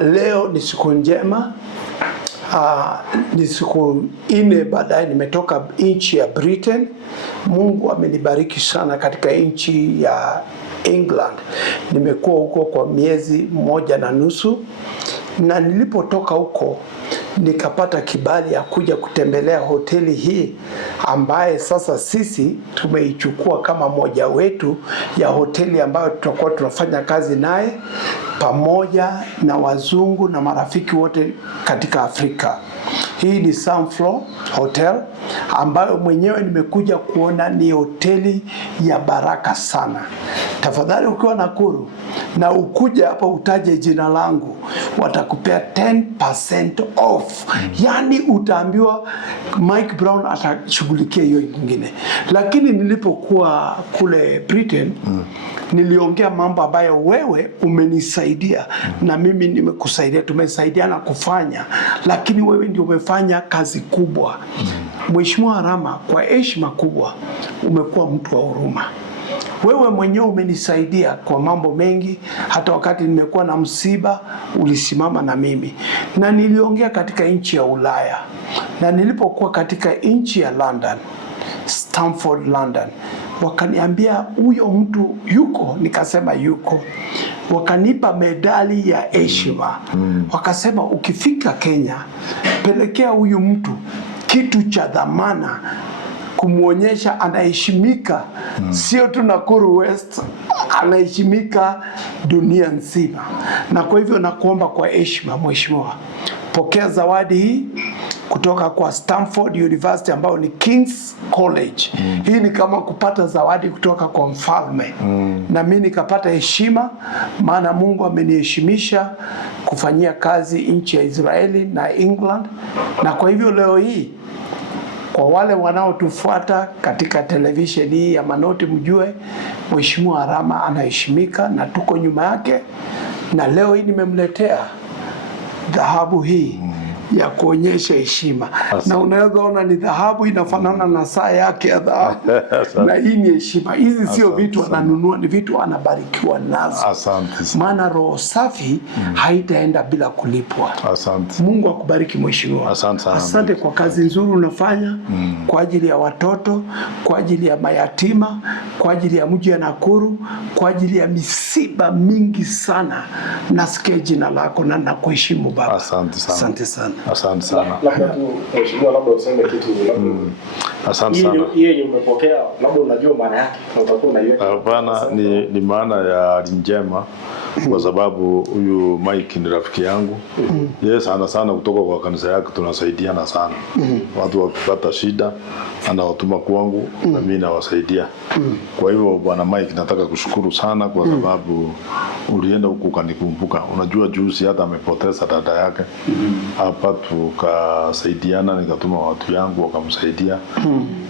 Leo ni siku njema. Ni siku 4 baadaye nimetoka nchi ya Britain. Mungu amenibariki sana katika nchi ya England. Nimekuwa huko kwa miezi 1.5, na nilipotoka huko nikapata kibali ya kuja kutembelea hoteli hii ambaye sasa sisi tumeichukua kama moja wetu ya hoteli ambayo tutakuwa tunafanya kazi naye pamoja na wazungu na marafiki wote katika Afrika. Hii ni Sunflower Hotel ambayo mwenyewe nimekuja kuona ni hoteli ya baraka sana. Tafadhali ukiwa Nakuru na ukuja hapa utaje jina langu, watakupea 10% off. Yani utaambiwa Mike Brown atashughulikia hiyo nyingine. Lakini nilipokuwa kule Britain, niliongea mambo ambayo wewe umenisaidia na mimi nimekusaidia, tumesaidiana kufanya, lakini wewe ndio umefanya kazi kubwa. Mheshimiwa Arama, kwa heshima kubwa umekuwa mtu wa huruma. Wewe mwenyewe umenisaidia kwa mambo mengi, hata wakati nimekuwa na msiba ulisimama na mimi. Na niliongea katika nchi ya Ulaya, na nilipokuwa katika nchi ya London, Stamford London, wakaniambia huyo mtu yuko, nikasema yuko. Wakanipa medali ya heshima. Wakasema ukifika Kenya, pelekea huyu mtu kitu cha dhamana kumuonyesha anaheshimika, sio tu Nakuru West, anaheshimika dunia nzima. Na kwa hivyo nakuomba kwa heshima, mheshimiwa, pokea zawadi hii kutoka kwa Stanford University ambao ni King's College. Hii ni kama kupata zawadi kutoka kwa mfalme. Na mimi nikapata heshima, maana Mungu ameniheshimisha kufanyia kazi nchi ya Israeli na England. Na kwa hivyo leo hii, kwa wale wanaotufuata katika televisheni hii ya Manoti, mjue Mheshimiwa Arama anaheshimika na tuko nyuma yake. Na leo hii nimemletea dhahabu hii ya kuonyesha heshima. Na unaweza ona ni dhahabu inafanana na saa yake ya dhahabu. Na hii ni heshima. Hizi sio vitu ananunua, ni vitu anabarikiwa nazo. Asante. Maana roho safi haitaenda bila kulipwa. Asante. Mungu akubariki mheshimiwa. Asante kwa kazi nzuri unafanya kwa ajili ya watoto, kwa ajili ya mayatima, kwa ajili ya mji wa Nakuru, kwa ajili ya misiba mingi sana. Nasikia jina lako na nakuheshimu baba. Asante sana. Asante sana. Asante sana. Labda tu mheshimiwa, labda useme kitu asante sana. Yeye umepokea, labda unajua maana yake na utakuwa unaiweka. Hapana, ni maana ya njema kwa sababu huyu Mike ni rafiki yangu. Yeye sana sana kutoka kwa kanisa yake tunasaidiana sana. Watu wakipata shida anawatuma kwangu na mimi nawasaidia. Kwa hivyo bwana Mike, nataka kushukuru sana kwa sababu ulienda huko ukanikumbuka. Unajua juzi hata amepoteza dada yake. Hapa tukasaidiana, nikatuma watu yangu wakamsaidia.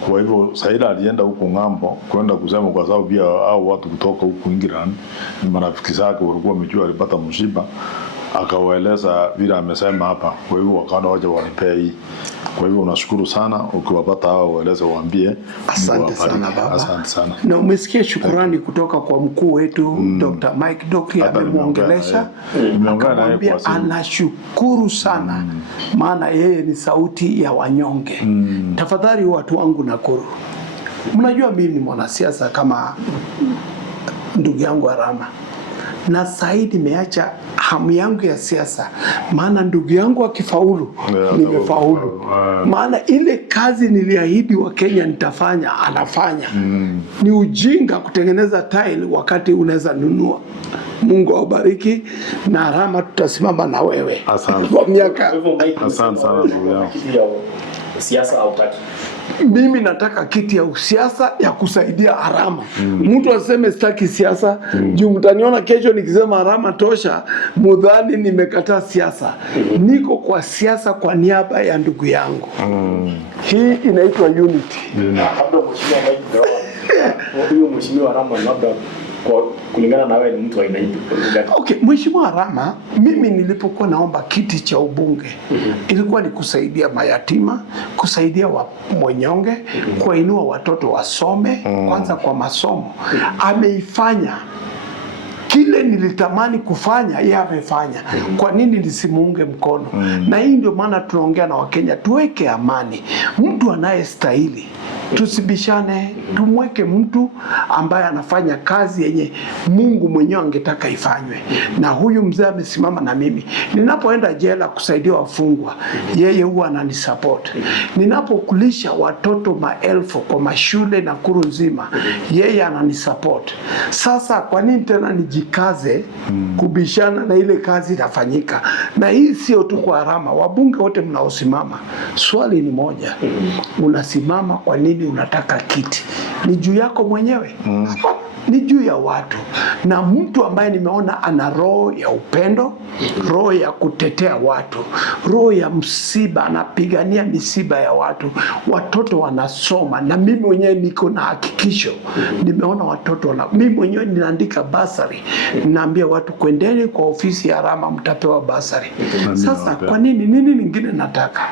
Kwa hivyo Saida alienda huko ng'ambo kwenda kusema, kwa sababu pia hao watu kutoka huko England ni marafiki zake, walikuwa wamejua alipata msiba, akawaeleza vile amesema hapa. Kwa hivyo wakaona waje wanipea hii. Kwa hivyo unashukuru sana, ukiwapata hao waeleze, waambie. Asante sana baba. Asante sana. Na umesikia shukrani kutoka kwa mkuu wetu Dr. Mike Doki, amemuongelesha akamwambia anashukuru sana, maana yeye ni sauti ya wanyonge. Tafadhali watu wangu Nakuru, mnajua mimi ni mwanasiasa kama ndugu yangu Arama, na Saidi nimeacha hamu yangu ya siasa, maana ndugu yangu akifaulu nimefaulu. Maana ile kazi niliahidi wa Kenya nitafanya, anafanya. Ni ujinga kutengeneza tile wakati unaweza nunua. Mungu awabariki, na Arama tutasimama na wewe. Asante. Kwa miaka. Asante sana ndugu yangu. Siasa au taki? Mimi nataka kiti ya usiasa ya kusaidia Arama. Mtu aseme sitaki siasa, juu mtaniona kesho nikisema Arama tosha, mudhani nimekataa siasa. Niko kwa siasa kwa niaba ya ndugu yangu. Hii inaitwa unity. Labda mheshimiwa Mike Brown, huyo mheshimiwa Arama, labda kwa kulingana na wewe ni mtu aina ipi? Okay, mheshimiwa Arama, mimi nilipokuwa naomba kiti cha ubunge ilikuwa ni kusaidia mayatima, kusaidia wanyonge, kuinua watoto wasome kwanza kwa masomo. Ameifanya kila ile nilitamani kufanya yeye amefanya. Kwa nini nisimuunge mkono? Na hii ndio maana tunaongea na Wakenya, tuweke amani. Mtu anayestahili, tusibishane, tumweke mtu ambaye anafanya kazi yenye Mungu mwenyewe angetaka ifanywe. Na huyu mzee amesimama na mimi. Ninapoenda jela kusaidia wafungwa, yeye huwa ananisupport. Ninapokulisha watoto maelfu kwa mashule Nakuru nzima, yeye ananisupport. Sasa kwa nini tena nijikaze kubishana na ile kazi inafanyika? Na hii sio tu kwa Arama, wabunge wote mnaosimama, swali ni moja. Unasimama kwa nini unataka kiti? Ni juu yako mwenyewe? Ni juu ya watu. Na mtu ambaye nimeona ana roho ya upendo, roho ya kutetea watu, roho ya msiba, anapigania misiba ya watu, watoto wanasoma. Na mimi mwenyewe niko na hakikisho, nimeona watoto mimi mwenyewe ninaandika basari, ninaambia watu kwendeni kwa ofisi ya Arama mtapewa basari. Sasa kwa nini? Nini lingine nataka?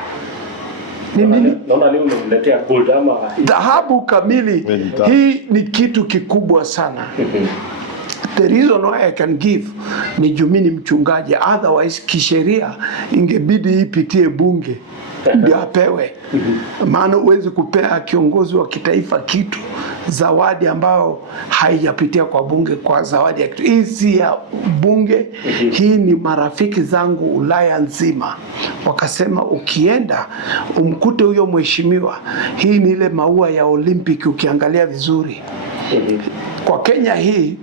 Naona leo umeniletea gold ama dhahabu kamili. Hii ni kitu kikubwa sana. The reason why I can give ni jumini mchungaji, otherwise kisheria ingebidi ipitie bunge ndio apewe. Maana huwezi kupea kiongozi wa kitaifa kitu, zawadi ambao haijapitia kwa bunge, kwa zawadi ya kitu. Hii si ya bunge, hii ni marafiki zangu Ulaya nzima. Wakasema ukienda umkute huyo mheshimiwa, hii ni ile maua ya Olympic ukiangalia vizuri. Kwa Kenya hii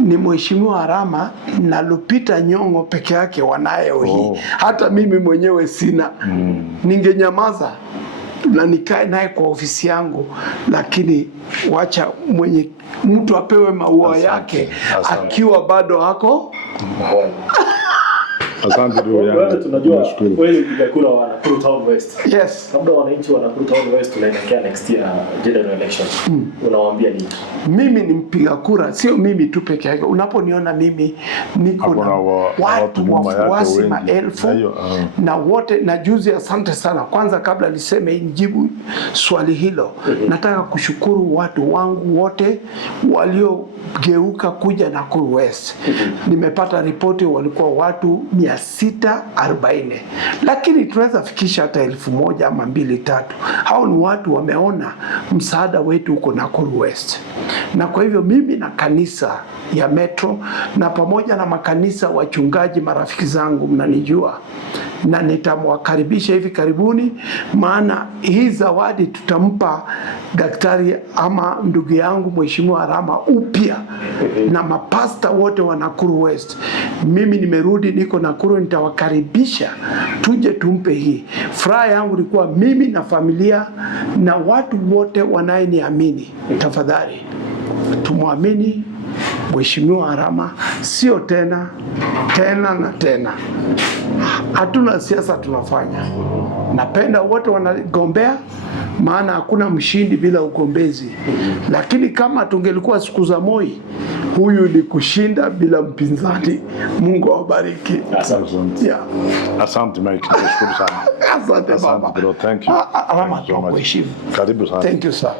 ni Mheshimiwa Arama na Lupita Nyong'o peke yake wanayo hii. Hata mimi mwenyewe sina. Ningenyamaza na nikae naye kwa ofisi yangu, lakini wacha mtu apewe maua yake akiwa bado hako. Asante ndugu yangu. Wewe tunajua wewe ni kura wa Nakuru Town West. Yes. Kabla wananchi wa Nakuru Town West tunaelekea next year general election. Unawaambia nini? Mimi ni mpiga kura, sio mimi tu peke yake. Unaponiona mimi niko na watu wafuasi maelfu na wote. Na juzi, asante sana. Kwanza kabla niseme nijibu swali hilo, nataka kushukuru watu wangu wote waliogeuka kuja Nakuru West. Nimepata ripoti walikuwa watu 640, lakini tunaweza fikisha hata 1000 ama 2-3. Hao ni watu wameona msaada wetu huko Nakuru West. Na kwa hivyo mimi na kanisa ya Metro na pamoja na makanisa, wachungaji, marafiki zangu mnanijua, na nitamwakaribisha hivi karibuni, maana hii zawadi tutampa daktari ama ndugu yangu Mheshimiwa Arama upya na mapasta wote wa Nakuru West. Mimi nimerudi, niko Nakuru, nitawakaribisha tuje tumpe hii. Furaha yangu ilikuwa mimi na familia na watu wote wanayeniamini, tafadhali tumwamini Mheshimiwa Arama, sio tena na tena. Hatuna siasa tunafanya. Napenda wote wanagombea, maana hakuna mshindi bila ugombezi. Lakini kama tungelikuwa siku za Moi, huyu ni kushinda bila mpinzani. Mungu awabariki. Asante. Yeah. Asante Mike, nashukuru sana. Asante baba. Asante bro, thank you. Arama, kwa heshima. Karibu sana. Thank you sir.